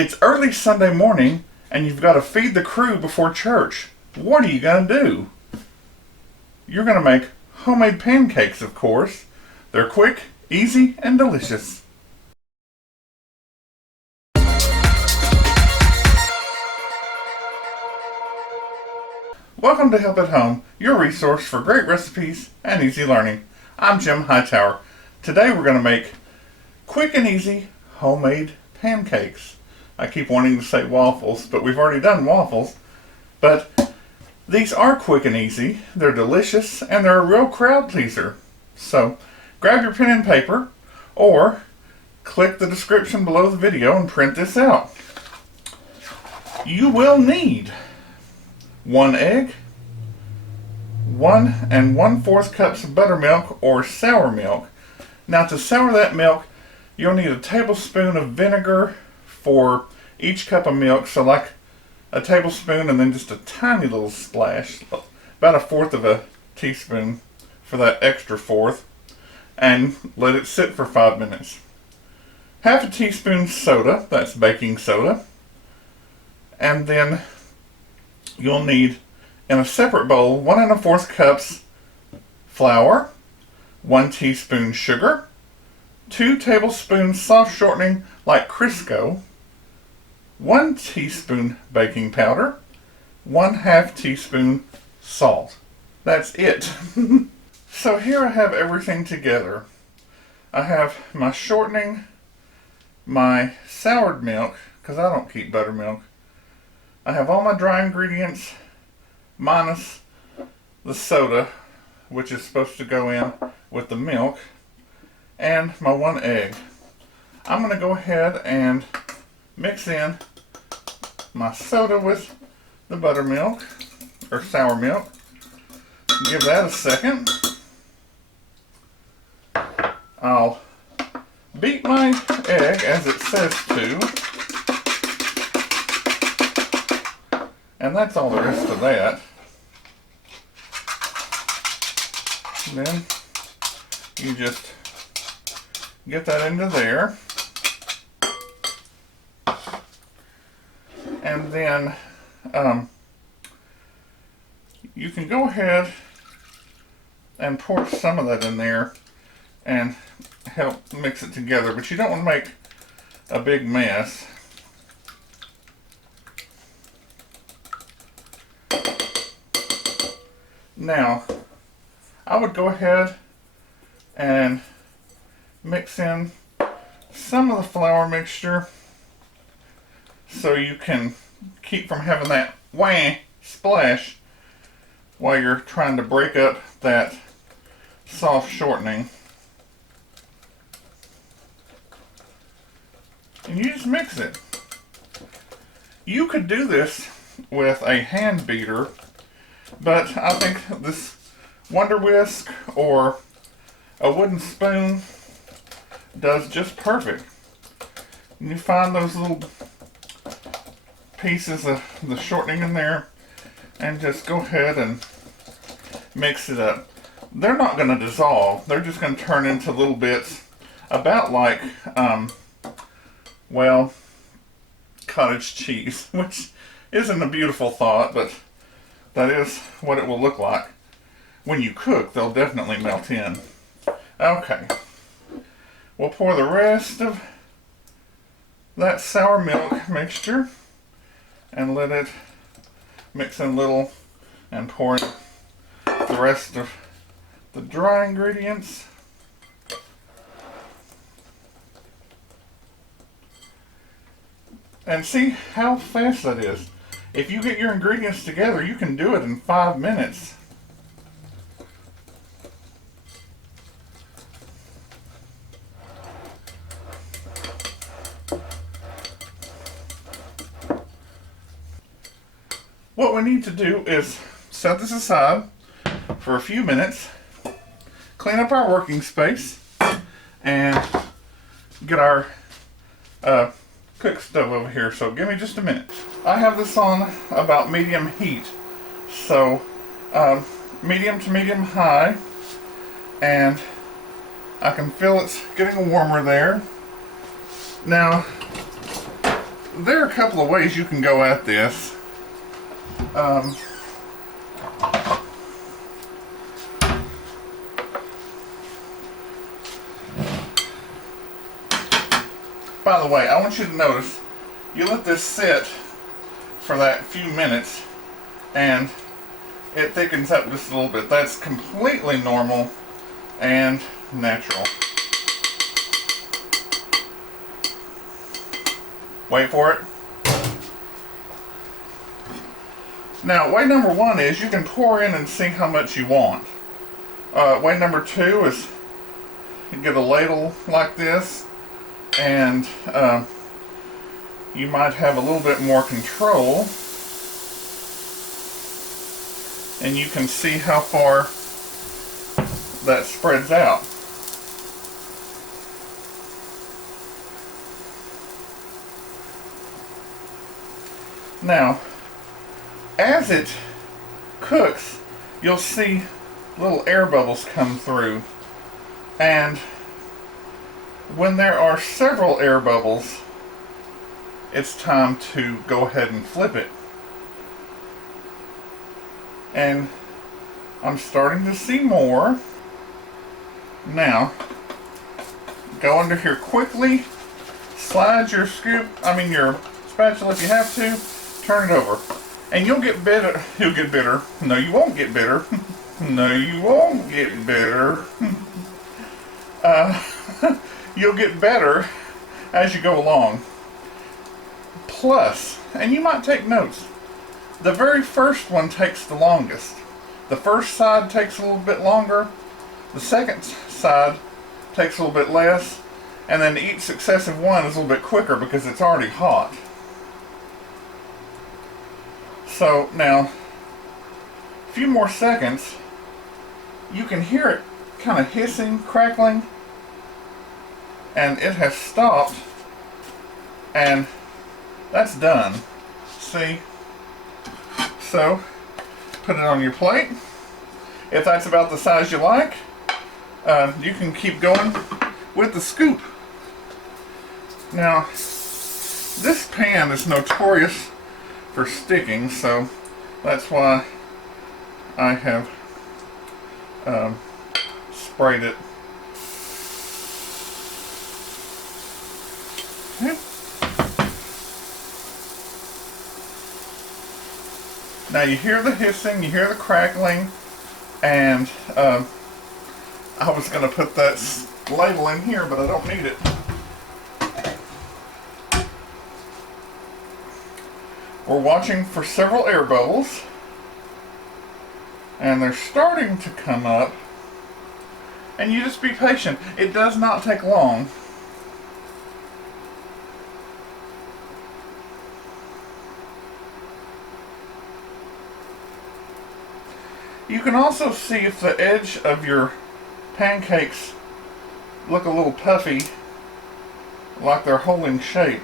It's early Sunday morning and you've got to feed the crew before church. What are you going to do? You're going to make homemade pancakes, of course. They're quick, easy, and delicious. Welcome to Help at Home, your resource for great recipes and easy learning. I'm Jim Hightower. Today we're going to make quick and easy homemade pancakes. I keep wanting to say waffles, but we've already done waffles. But these are quick and easy, they're delicious, and they're a real crowd pleaser. So grab your pen and paper, or click the description below the video and print this out. You will need 1 egg, 1 1/4 cups of buttermilk or sour milk. Now to sour that milk, you'll need a tablespoon of vinegar for each cup of milk. So like a tablespoon and then just a tiny little splash, about 1/4 of a teaspoon for that extra 1/4, and let it sit for 5 minutes. 1/2 teaspoon soda, that's baking soda, and then you'll need, in a separate bowl, 1 1/4 cups flour, 1 teaspoon sugar, 2 tablespoons soft shortening like Crisco, 1 teaspoon baking powder, 1/2 teaspoon salt. That's it. So here I have everything together. I have my shortening, my soured milk, because I don't keep buttermilk. I have all my dry ingredients minus the soda, which is supposed to go in with the milk, and my 1 egg. I'm going to go ahead and mix in my soda with the buttermilk or sour milk. Give that a second. I'll beat my egg as it says to. And that's all there is to that. And then you just get that into there. And then you can go ahead and pour some of that in there and help mix it together, but you don't want to make a big mess. Now, I would go ahead and mix in some of the flour mixture so you can keep from having that whang splash while you're trying to break up that soft shortening. And you just mix it. You could do this with a hand beater, but I think this Wonder Whisk or a wooden spoon does just perfect. And you find those little pieces of the shortening in there and just go ahead and mix it up. They're not going to dissolve. They're just going to turn into little bits, about like, well, cottage cheese, which isn't a beautiful thought, but that is what it will look like. When you cook, they'll definitely melt in. Okay. We'll pour the rest of that sour milk mixture and let it mix in a little and pour in the rest of the dry ingredients. And see how fast that is. If you get your ingredients together, you can do it in 5 minutes. What we need to do is set this aside for a few minutes, clean up our working space, and get our cook stove over here. So give me just a minute. I have this on about medium heat, so medium to medium high, and I can feel it's getting warmer there. Now there are a couple of ways you can go at this. By the way, I want you to notice, you let this sit for that few minutes and it thickens up just a little bit. That's completely normal and natural. Wait for it. Now, way number one is you can pour in and see how much you want. Way number two is you get a ladle like this, and you might have a little bit more control, and you can see how far that spreads out. Now, as it cooks, you'll see little air bubbles come through, and when there are several air bubbles, it's time to go ahead and flip it. And I'm starting to see more. Now, go under here quickly, slide your your spatula if you have to, turn it over. And you'll get bitter. You'll get bitter. No, you won't get bitter. No, you won't get bitter. You'll get better as you go along. Plus, and you might take notes, the very first one takes the longest. The first side takes a little bit longer. The second side takes a little bit less. And then each successive one is a little bit quicker because it's already hot. So now, a few more seconds, you can hear it kind of hissing, crackling, and it has stopped, and that's done. See? So, put it on your plate. If that's about the size you like, you can keep going with the scoop. Now, this pan is notorious for sticking, so that's why I have sprayed it. Okay. Now you hear the hissing, you hear the crackling, and I was going to put that ladle in here, but I don't need it. We're watching for several air bubbles, and they're starting to come up, and you just be patient. It does not take long. You can also see if the edge of your pancakes look a little puffy, like they're holding shape.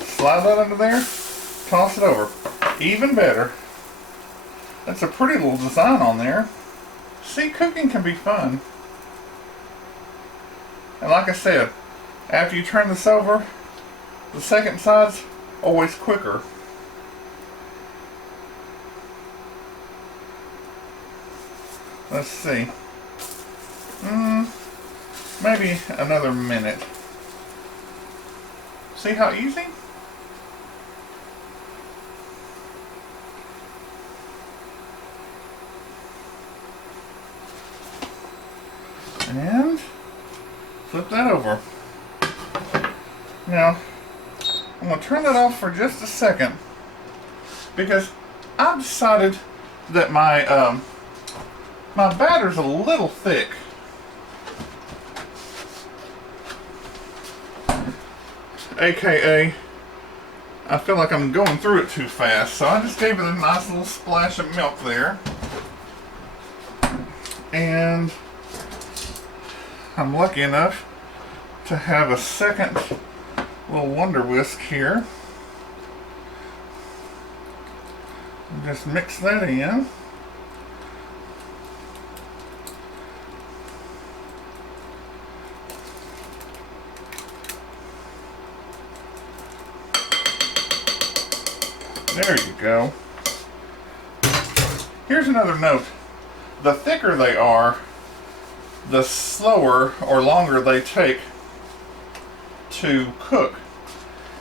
Slide that under there, toss it over. Even better. That's a pretty little design on there. See, cooking can be fun. And like I said, after you turn this over, the second side's always quicker. Let's see. Maybe another minute. See how easy? And flip that over. Now, I'm going to turn that off for just a second because I've decided that my my batter's a little thick. AKA, I feel like I'm going through it too fast, so I just gave it a nice little splash of milk there. And I'm lucky enough to have a second little wonder whisk here. Just mix that in. There you go. Here's another note. The thicker they are, the slower or longer they take to cook.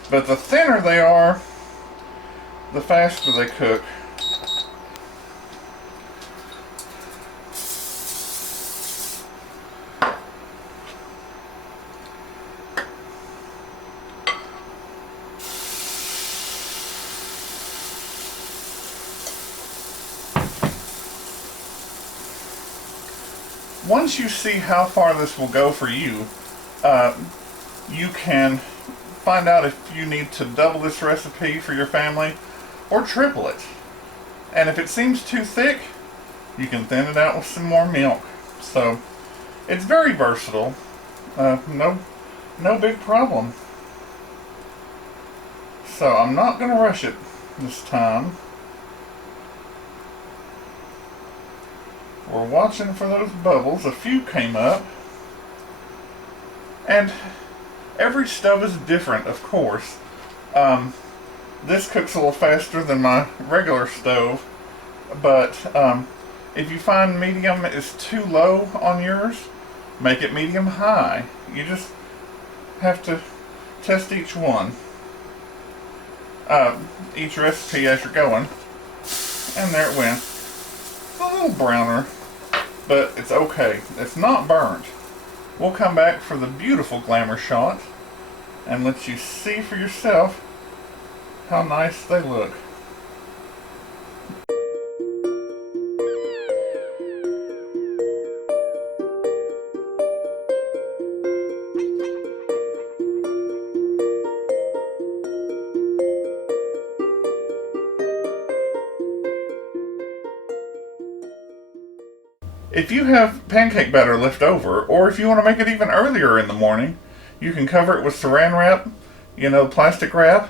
But the thinner they are, the faster they cook. Once you see how far this will go for you, you can find out if you need to double this recipe for your family or triple it. And if it seems too thick, you can thin it out with some more milk. So it's very versatile. No big problem. So I'm not going to rush it this time. We're watching for those bubbles. A few came up. And every stove is different, of course. This cooks a little faster than my regular stove. But if you find medium is too low on yours, make it medium high. You just have to test each one. Each recipe as you're going. And there it went. It's a little browner, but it's okay. It's not burnt. We'll come back for the beautiful Glamour Shot and let you see for yourself how nice they look. If you have pancake batter left over, or if you want to make it even earlier in the morning, you can cover it with saran wrap, plastic wrap,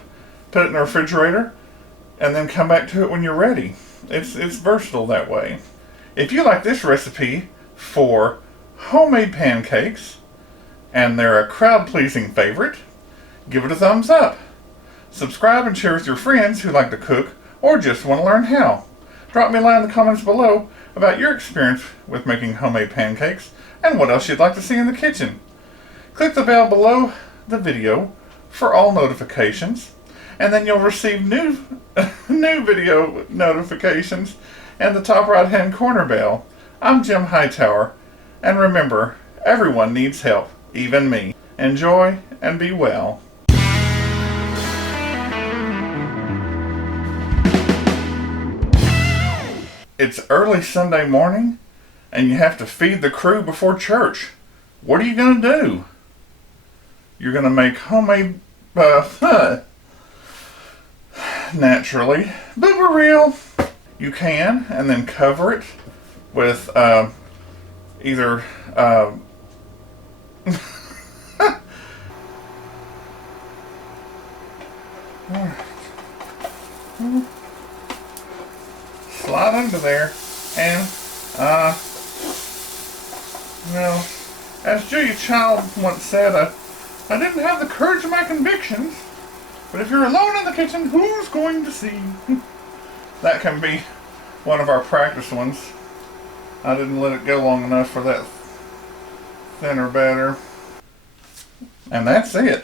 put it in the refrigerator, and then come back to it when you're ready. It's versatile that way. If you like this recipe for homemade pancakes, and they're a crowd-pleasing favorite, give it a thumbs up. Subscribe and share with your friends who like to cook or just want to learn how. Drop me a line in the comments below about your experience with making homemade pancakes and what else you'd like to see in the kitchen. Click the bell below the video for all notifications, and then you'll receive new video notifications and the top right hand corner bell. I'm Jim Hightower, and remember, everyone needs help, even me. Enjoy and be well. It's early Sunday morning, and you have to feed the crew before church. What are you going to do? You're going to make homemade, naturally, but for real. You can, and then cover it with either slide under there, and as Julia Child once said, I didn't have the courage of my convictions, but if you're alone in the kitchen, who's going to see? That can be one of our practice ones. I didn't let it go long enough for that thinner batter. And that's it.